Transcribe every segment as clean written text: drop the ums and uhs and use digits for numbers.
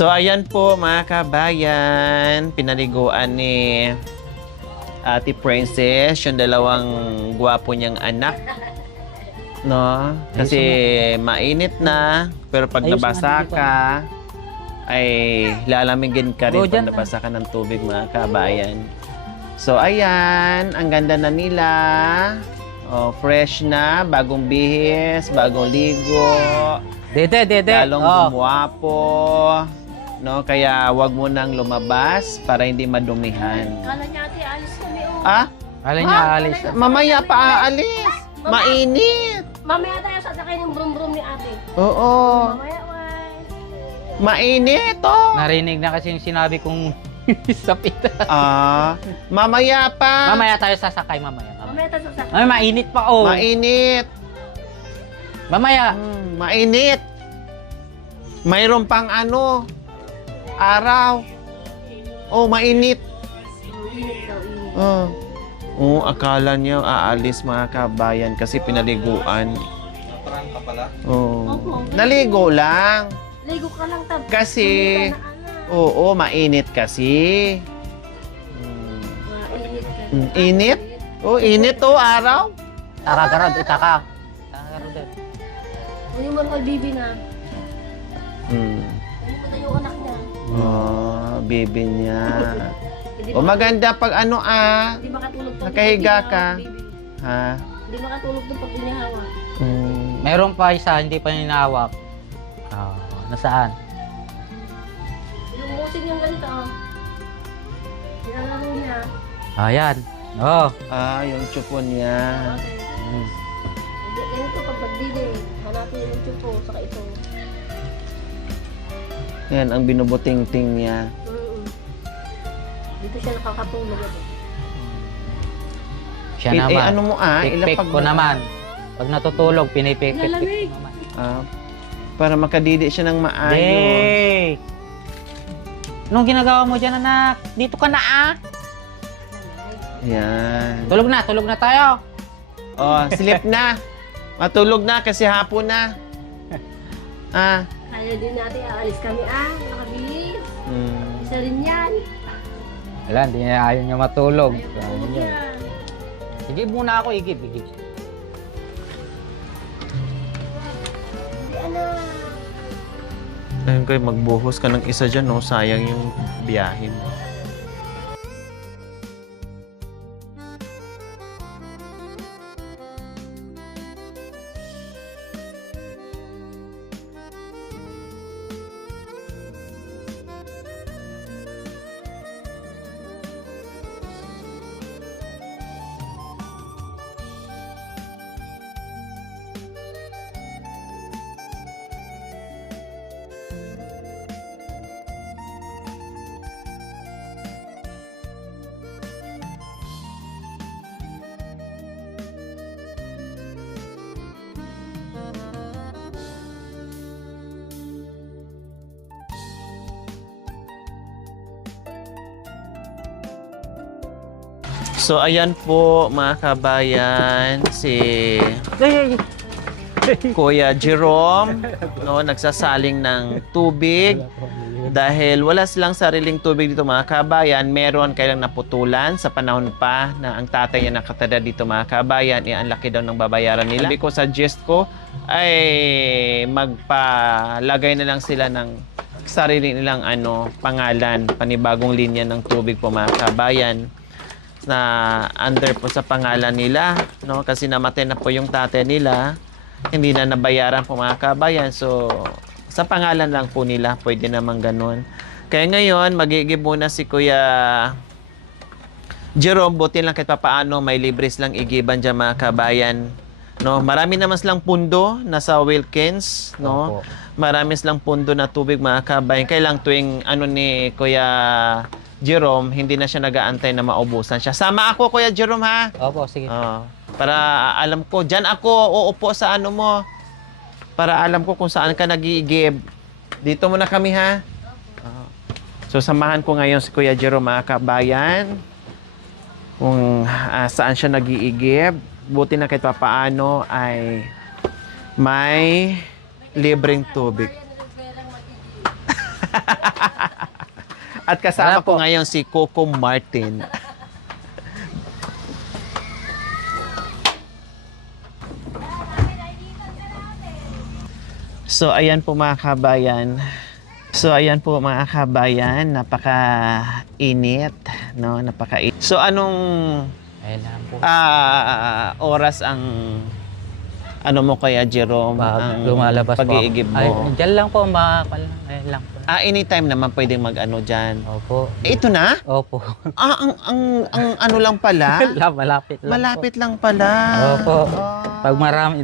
So, ayan po mga kabayan, pinaliguan ni Ate Princess, yung dalawang gwapo niyang anak. No? Kasi mainit na, pero pag nabasa ka, ay lalamigin ka rin pag nabasa ka ng tubig mga kabayan. So, ayan, ang ganda na nila. Oh, fresh na, bagong bihis, bagong ligo. Dede. Lalong gumwapo. No, kaya wag mo nang lumabas para hindi madumihan. Kala niya ate, alis kami oh. Ah? Alin niya alis. Mamaya pa aalis. Mainit. Mamaya tayo sasakay ng brum-brum ni ate. Oo. Mamaya, why? Mainit, oh. Narinig na kasi yung sinabi kong sapit. Ah, mamaya pa. Mamaya tayo sasakay, mamaya. Mamaya tayo sasakay. Ay, mainit pa, oh. Mainit. Mamaya. Mainit. Mayroon pang ano, araw. Oh, mainit. Init daw, init. Oh. Oh, akala niya aalis mga kabayan kasi pinaliguan. Naparang ka pala? Oh. Opo. Naligo lang. Ligo ka lang tab. Kasi, Hindi ka na, anak. oo, mainit kasi. Mainit ka. Init? Oh, init oh, araw. Takagarod, itaka. Takagarod din. Hindi mo kay bibi na. Hmm. Hindi mo na yung anak niya. Oh, baby niya. Hindi O maganda pag ano Hindi makatulog pag Nakahiga pag ka. ginahawak, baby. ha? Hindi makatulog doon pag ginahawak. Meron pa isa, hindi pa ninawak. Nasaan? Yung musing yung ganito, oh. Nilalaro niya. Ayan. Oh. Ah, yung chupon niya. Okay. Hindi, ganito pag nagbili. Hanapin yung chupo, saka ito. Yan ang binubuting-ting niya. Dito siya nakakatulog. Siya naman. ano mo Pikpik ilapag ko mo. naman. Pag natutulog, pinipikpik Lalamig. ko naman. Ah, para makadidi siya ng maayos. Hey! Anong ginagawa mo dyan, anak? Dito ka na, ah! Yan. Tulog na tayo. Oh, sleep na. Matulog na kasi hapon na. Ah. Kaya din natin aalis kami, nakabihis. Mm. Isa rin yan. Wala, hindi niya ayaw niya matulog. Ayaw Ayaw tulog niya. yan. Igib muna ako, igib. Hindi, anak. Ayun kayo, magbuhos ka ng isa dyan, no? Sayang yung biyahe mo. So, ayan po mga kabayan, si Kuya Jerome, no, nagsasaling ng tubig dahil wala silang sariling tubig dito mga kabayan. Meron kailang naputulan sa panahon pa na ang tatay niya nakatira dito mga kabayan. Ang laki daw ng babayaran nila. Sabi ko, suggest ko ay magpalagay na lang sila ng sarili nilang pangalan, panibagong linya ng tubig po mga kabayan na under po sa pangalan nila, no? Kasi namatay na po yung tatay nila, hindi na nabayaran po mga kabayan. So, sa pangalan lang po nila, pwede naman ganun. Kaya ngayon, magigib muna si Kuya Jerome, buti lang kahit papaano, may libres lang igiban dyan mga kabayan. No? Marami naman silang pundo, nasa Wilkins, no? Opo. Marami silang pundo na tubig mga kabayan. Kailang tuwing ni Kuya Jerome, hindi na siya nag-aantay na maubusan siya. Sama ako, Kuya Jerome, ha? Opo, sige. Para alam ko, dyan ako uupo sa mo. Para alam ko kung saan ka nag-iigib. Dito muna kami, ha? So, samahan ko ngayon si Kuya Jerome, mga kabayan. Kung saan siya nag-iigib. Buti na kahit papaano ay may libreng tubig. At kasama Wala ko po. ngayon si Coco Martin. So ayan po mga kabayan. Napaka-init, no? Napaka-init. So anong Ayun lang po. oras ang ano mo kaya Jerome, ang Lumalabas po ako. pag-iigib Ay, mo? dyan lang po, ayun lang po. Anytime naman pwedeng mag-ano dyan. Opo. Ito na? Opo. Ang ano lang pala? Malapit lang Malapit lang pala. Opo. Ah. Pag marami.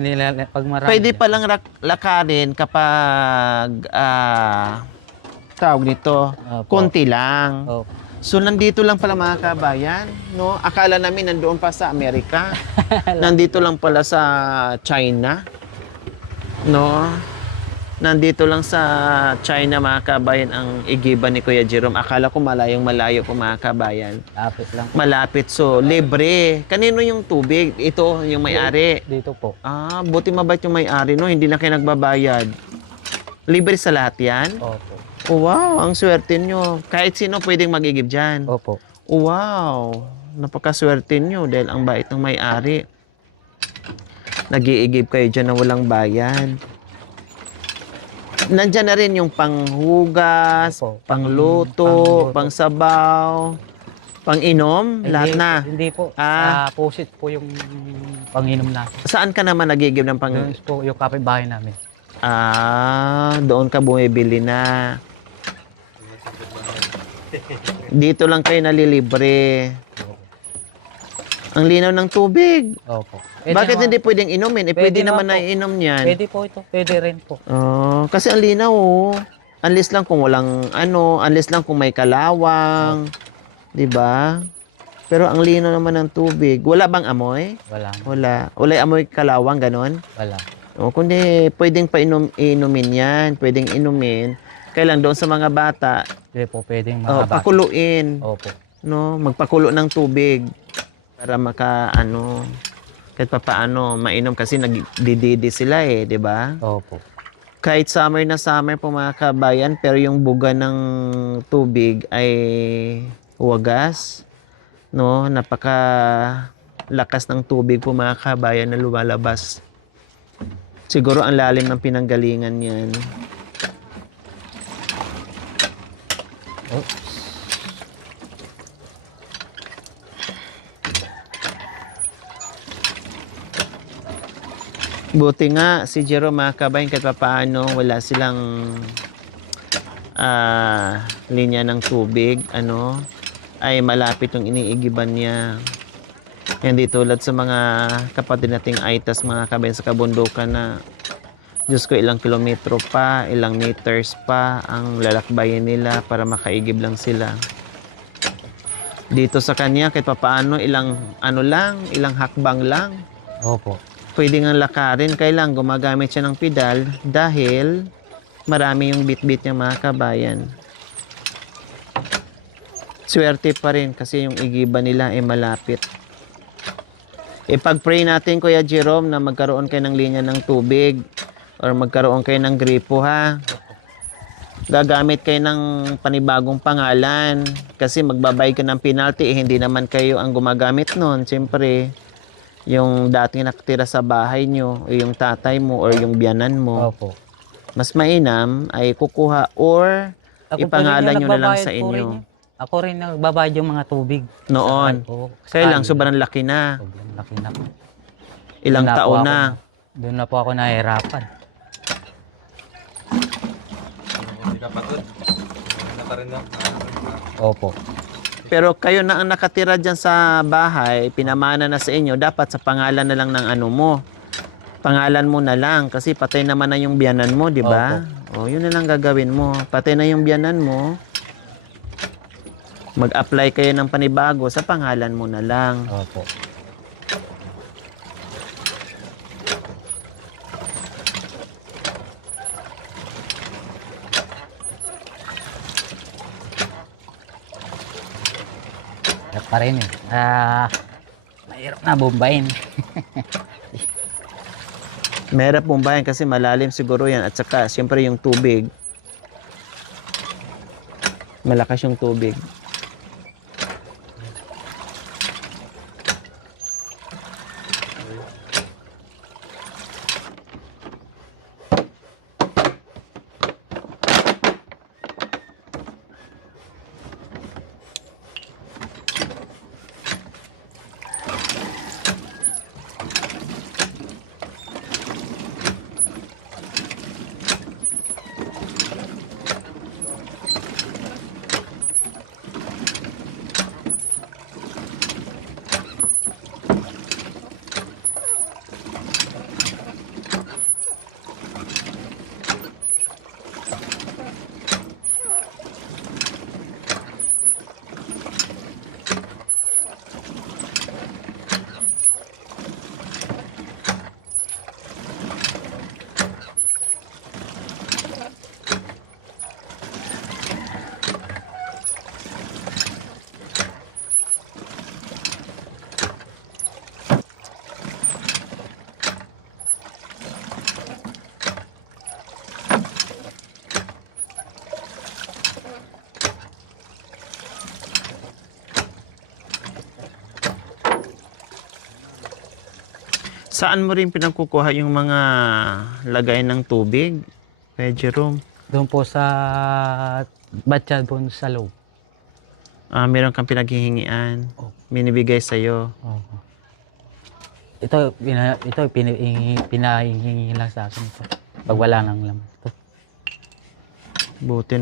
Pwede palang lakarin kapag tawag nito, Opo. konti lang. Opo. So nandito lang pala mga kabayan, no? Akala namin nandoon pa sa Amerika. Nandito lang pala sa China. No? Nandito lang sa China mga kabayan ang igiban ni Kuya Jerome. Akala ko malayong malayo po mga kabayan. Lapit lang. Malapit, so libre. Kanino yung tubig? Ito, yung may-ari. Dito po. Buti mabait yung may-ari, no? Hindi na kayo nagbabayad. Libre sa lahat yan? Opo. Oh, wow, ang swerte nyo. Kahit sino pwedeng magigib dyan. Opo. Oh, wow, napakaswerte nyo dahil ang bait ng may-ari. Nag-iigib kayo dyan na walang bayad. Nandyan na rin yung panghugas, Opo. pangluto, pangsabaw, panginom, lahat na. Hindi po. Ah. Pusit po yung panginom natin. Saan ka naman nagigib ng pang... Doon po yung kapitbahay namin. Doon ka bumibili na. Dito lang kayo nalilibre. Ang linaw ng tubig. Opo. Bakit hindi pwedeng inumin? Pwede Pwede naman na naman po. inom niyan. Pwede po ito. Pwede rin po. Kasi ang linaw, oh. Unless lang kung walang unless lang kung may kalawang. 'Di ba? Pero ang linaw naman ng tubig. Wala bang amoy? Wala. Wala. Wala amoy kalawang, ganon? Wala. Kundi pwedeng inumin yan. Pwedeng inumin. Kailan doon sa mga bata, Hindi po pwedeng mga bata. pakuluin. Opo. No? Magpakulo ng tubig. Para kahit papaano, mainom kasi nagdididi sila di ba? Opo. Kahit summer na summer po mga kabayan, pero yung buga ng tubig ay wagas. No? Napaka-lakas ng tubig po mga kabayan na lumalabas. Siguro ang lalim ng pinanggalingan yan. Oops. Buti nga si Jerome mga kabayan kahit papaano wala silang linya ng tubig, ay malapit yung iniigiban niya. Hindi tulad sa mga kapatid nating Aitas mga kabayan sa kabundukan na Diyos ko, ilang kilometro pa, ilang meters pa ang lalakbayin nila para makaigib lang sila. Dito sa kanya, kahit papaano, ilang hakbang lang. Opo. Pwede nga lakarin, kailang gumagamit siya ng pedal dahil marami yung bit-bit niya mga kabayan. Swerte pa rin kasi yung igiban nila ay malapit. Ipag-pray natin Kuya Jerome na magkaroon kayo ng linya ng tubig or magkaroon kayo ng gripo ha. Gagamit kayo ng panibagong pangalan kasi magbabayad ka ng penalty hindi naman kayo ang gumagamit nun. Siyempre, yung dating nakatira sa bahay nyo o yung tatay mo or yung biyanan mo. Opo. Mas mainam ay kukuha or ipangalan nyo na lang sa nagbabayad po rin inyo. yan. Ako rin nagbabayad yung mga tubig. Noon. Kaya lang, sobrang laki na. Sobrang laki na po. Ilang Doon na po taon ako na. Doon na po ako nahihirapan. Hindi ka pagod. Ano pa rin na? Opo. Pero kayo na ang nakatira dyan sa bahay, pinamana na sa inyo, dapat sa pangalan na lang ng ano mo. Pangalan mo na lang kasi patay naman na yung biyanan mo, di ba? O, yun na lang gagawin mo. Patay na yung biyanan mo. Mag-apply kayo ng panibago sa pangalan mo na lang. Opo. Hirap pa rin eh. Mahirap na bombayin. Mahirap bombayan kasi malalim siguro yan at saka siyempre yung tubig. Malakas yung tubig. Saan mo rin pinagkukuha yung mga lagay ng tubig? Kuya Jerome. Doon po sa batya doon sa loob. Meron kang pinaghihingian. Oh. Binibigay sa'yo. Oo. Ito, pinahingi lang sa akin ito. Pag wala nang laman ito. Buti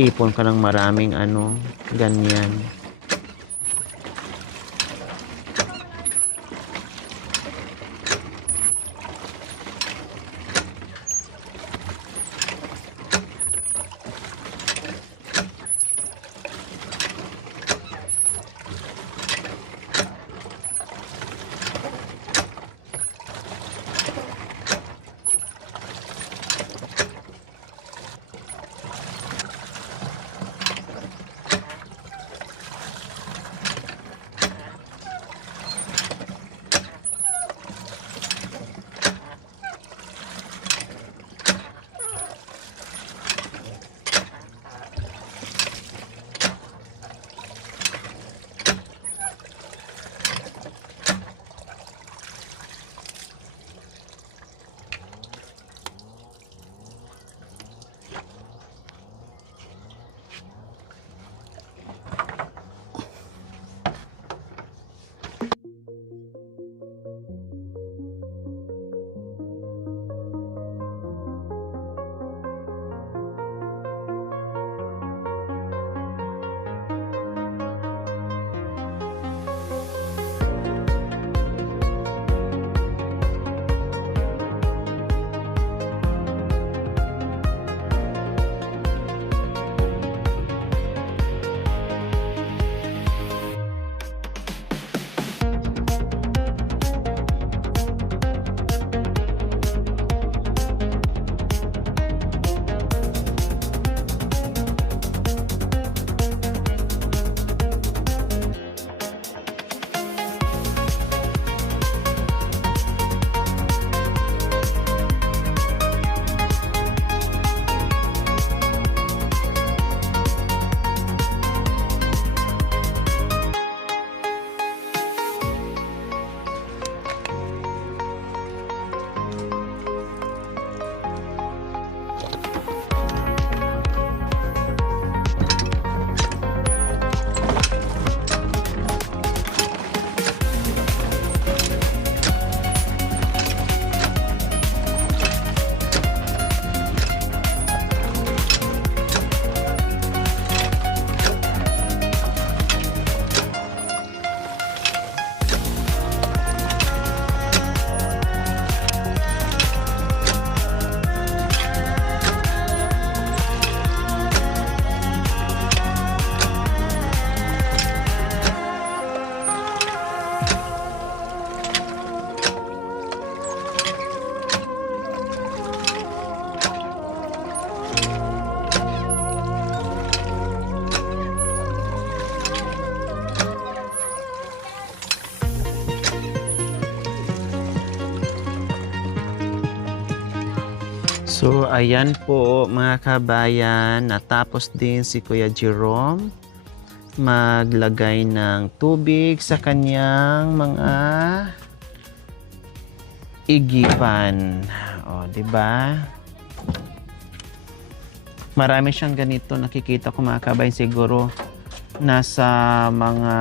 ipon ka ng maraming ganyan. So, ayan po mga kabayan, natapos din si Kuya Jerome maglagay ng tubig sa kanyang mga igipan. O, di ba? Marami siyang ganito, nakikita ko mga kabayan, siguro nasa mga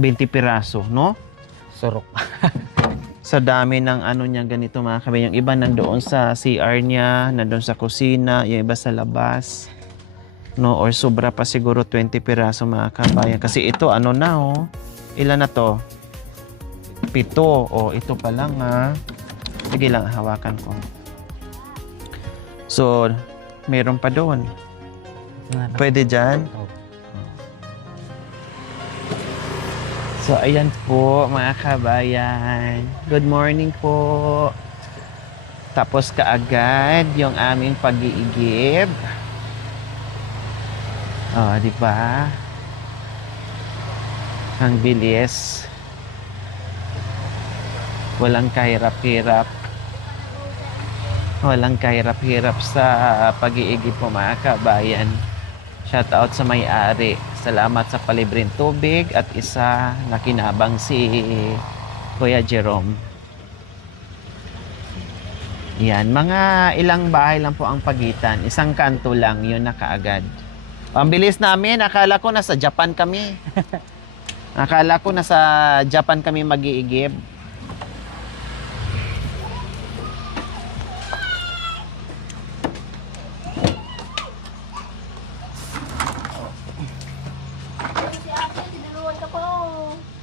20 piraso, no? Surok. Sa dami ng ano niya ganito mga kabayan. Yung iba nandoon sa CR niya, nandoon sa kusina, yung iba sa labas. No, or sobra pa siguro 20 piraso mga kabayan. Kasi ito ano na oh. Ilan na to? 7. Oh, ito pa lang ha. Sige lang, hawakan ko. So, meron pa doon. Pwede dyan? So, ayan po mga kabayan. Good morning po. Tapos kaagad yung aming pag-iigib. Oh, di ba? Ang bilis. Walang kahirap-hirap. Walang kahirap-hirap sa pag-iigib po mga kabayan. Shout out sa may-ari. Salamat sa palibreng tubig at isa na kinabang si Kuya Jerome. Yan, mga ilang bahay lang po ang pagitan. Isang kanto lang, yun na kaagad. Ang bilis namin, akala ko nasa Japan kami. Akala ko nasa Japan kami mag-iigib.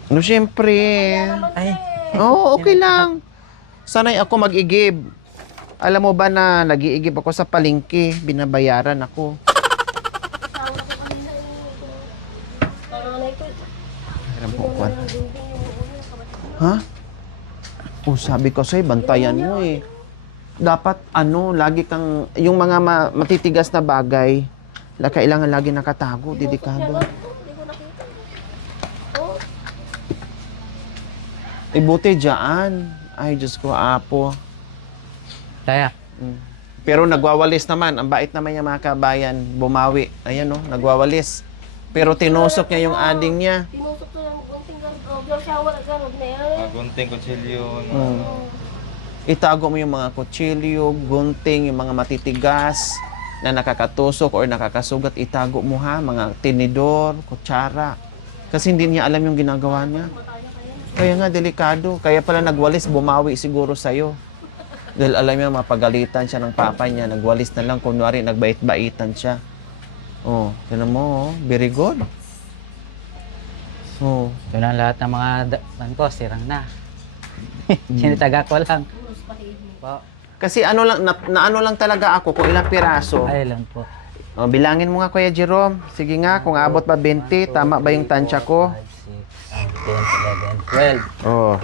No, syempre. Ay, Oo, okay lang. Sanay ako mag-igib. Alam mo ba na nag-iigib ako sa palengke, binabayaran ako. Meron po kwan. Ha? Oh, sabi ko sa'yo, bantayan mo eh. Dapat ano, lagi kang, yung mga matitigas na bagay, kailangan lagi nakatago, dedikado. Ibuti dyan. Ay, Diyos ko, apo. Kaya. Pero nagwawalis naman. Ang bait naman niya mga kabayan. Bumawi. Ayan o, nagwawalis. Pero tinusok niya yung ading niya. Tinusok to yung gunting girl shower agad na yan. Gunting, kutsilyo. Itago mo yung mga kutsilyo, gunting, yung mga matitigas na nakakatusok or nakakasugat. Itago mo ha, mga tinidor, kutsara. Kasi hindi niya alam yung ginagawa niya. Kaya nga, delikado. Kaya pala nagwalis, bumawi siguro sa'yo. Dahil alam niya, mapagalitan siya ng papa niya. Nagwalis na lang, kunwari, nagbait-baitan siya. Oh, tinan mo, oh. Very good. Oh. Ito na lahat ng mga ko, sirang na. Sinitaga ko lang. Po. Kasi ano lang, na ano lang talaga ako, kung ilang piraso. Ay lang po. Oh, bilangin mo nga, Kuya Jerome. Sige nga, kung abot pa 20, tama ba yung tansya ko? 5, 6, 7, 8, 9, 10, 11, 12. Oh,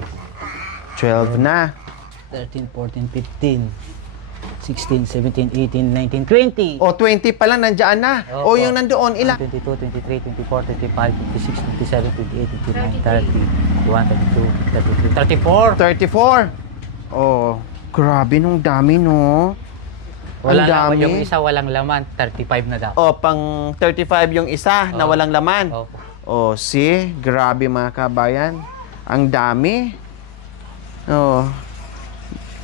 12 na. 13, 14, 15, 16, 17, 18, 19, 20. O, 20 pa lang, nandiyan na. O, yung nandoon, ilan? 22, 23, 24, 25, 26, 27, 28, 29, 30, 31, 32, 33, 34. 34. Oh, grabe nung dami, no? Wala Ang naman dami. yung isa, walang laman. 35 na daw. O, pang 35 yung isa na Oh. walang laman. Opo. O, see? Grabe mga kabayan. Ang dami. Oh.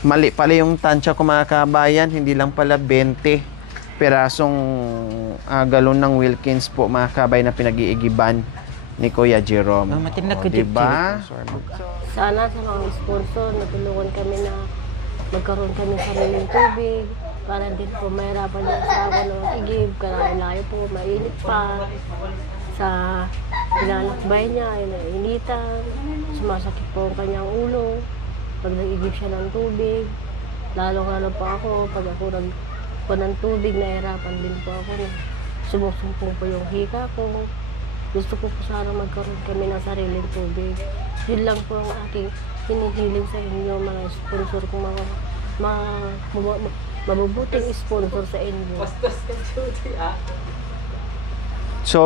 Mali pala yung tansya ko mga kabayan. Hindi lang pala 20 pirasong galon ng Wilkins po mga kabayan na pinag-iigiban ni Kuya Jerome. Oh, matinag O, ko diba? Sana sa mga sponsor, natulungan kami na magkaroon kami sa sariling tubig para din po mahirapan niya sa ako ng igib. Layo po, mainit pa. Sa pinanakbay niya, ay nainitan. Sumasakit po ang kanyang ulo. Pag nag-igib siya ng tubig, lalong-lalo pa ako. Pag ako nagpo ng tubig, nahirapan din po ako. Sumusumpong po yung hika ko. Gusto ko po sana magkaroon kami ng sariling tubig. Yun lang po ang aking hinihiling sa inyo, mga sponsor kong mabubuting sponsor sa inyo. So,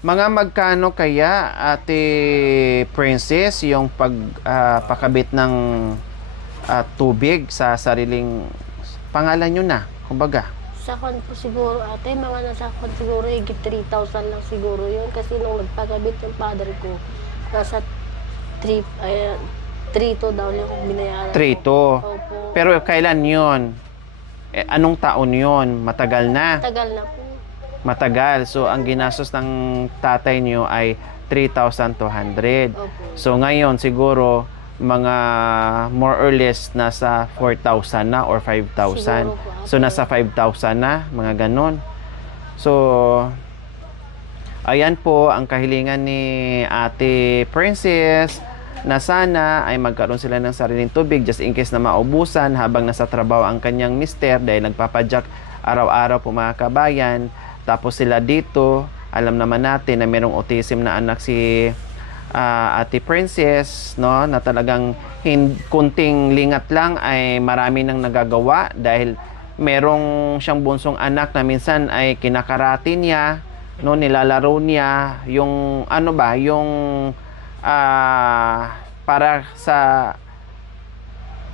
mga magkano kaya, Ate Princess, yung pakabit ng tubig sa sariling pangalan nyo na, kumbaga? Sa kwan po siguro ate, mga nasa kwan siguro, higit 3,000 lang siguro yun. Kasi nung nagpakabit yung father ko, nasa 3,200 daw yung binayaran 3,200. ko. Opo. Pero kailan yon? Anong taon yon? Matagal na. Tagal na po. Matagal. So, ang ginastos ng tatay nyo ay 3,200. Opo. So, ngayon siguro, mga more or less nasa 4,000 na or 5,000. Siguro po, ate. So, nasa 5,000 na, mga ganon. So, ayan po ang kahilingan ni Ate Princess na sana ay magkaroon sila ng sariling tubig just in case na maubusan habang nasa trabaho ang kanyang mister dahil nagpapadyak araw-araw po mga kabayan. Tapos sila dito, alam naman natin na merong autism na anak si Ate Princess, no, na talagang kunting lingat lang ay marami nang nagagawa dahil merong siyang bunsong anak na minsan ay kinakarate niya, no, nilalaro niya yung ano ba, yung para sa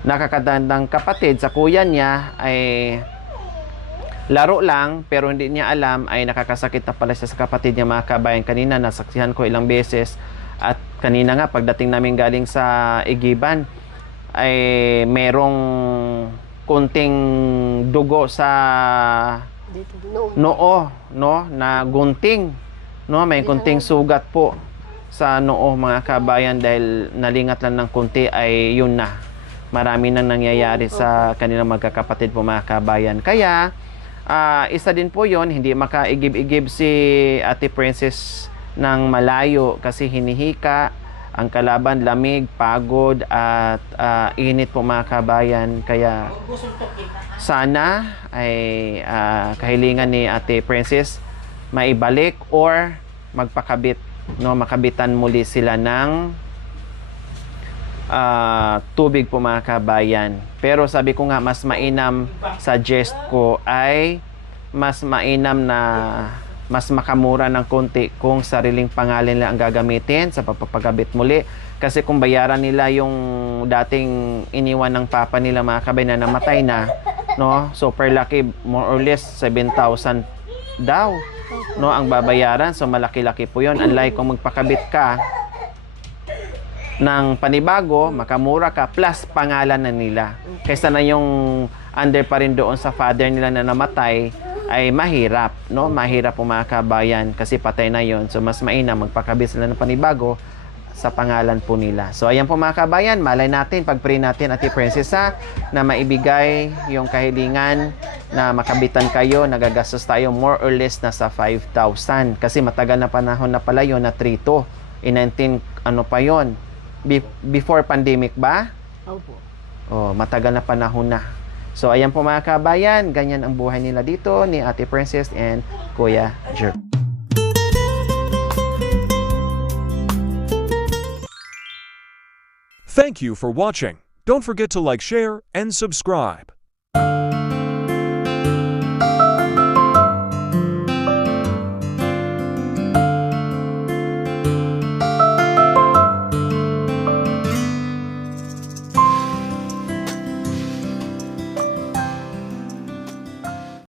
nakakatandang kapatid sa kuya niya ay laro lang pero hindi niya alam ay nakakasakit na pala siya sa kapatid niya mga kabayan. Kanina nasaksihan ko ilang beses at kanina nga pagdating namin galing sa Igiban ay merong kunting dugo sa Dito, noon. noo, no, na gunting, no, may kunting sugat po sa noo mga kabayan dahil nalingat lang ng kunti ay yun na. Marami nang nangyayari sa kanilang magkakapatid po mga kabayan. Kaya isa din po yon, hindi makaigib-igib si Ate Princess ng malayo kasi hinihika ang kalaban, lamig, pagod at init po mga kabayan. Kaya sana ay kahilingan ni Ate Princess maibalik or magpakabit, no, makabitan muli sila ng tubig po mga kabayan. Pero sabi ko nga mas mainam, suggest ko ay mas mainam na mas makamura ng konti kung sariling pangalan nila ang gagamitin sa papapagabit muli. Kasi kung bayaran nila yung dating iniwan ng papa nila mga kabayan na namatay na, no, super laki, more or less 7,000 daw, no, ang babayaran. So malaki-laki po yon. Unlike kung magpakabit ka ng panibago, makamura ka plus pangalan na nila. Kaysa na yung under pa rin doon sa father nila na namatay ay mahirap, no? Mahirap po mga kabayan kasi patay na yon. So mas mainam magpakabit sila ng panibago sa pangalan po nila. So ayan po mga kabayan, malay natin, pag-pray natin Ate Princess na maibigay yung kahilingan na makabitan kayo. Nagagastos tayo more or less na sa 5,000 kasi matagal na panahon na pala yun na 3,200. In 19 ano pa yon? Before pandemic ba? Opo. Oh, matagal na panahon na. So ayan po mga kabayan, ganyan ang buhay nila dito ni Ate Princess and Kuya Jerk. Thank you for watching. Don't forget to like, share, and subscribe.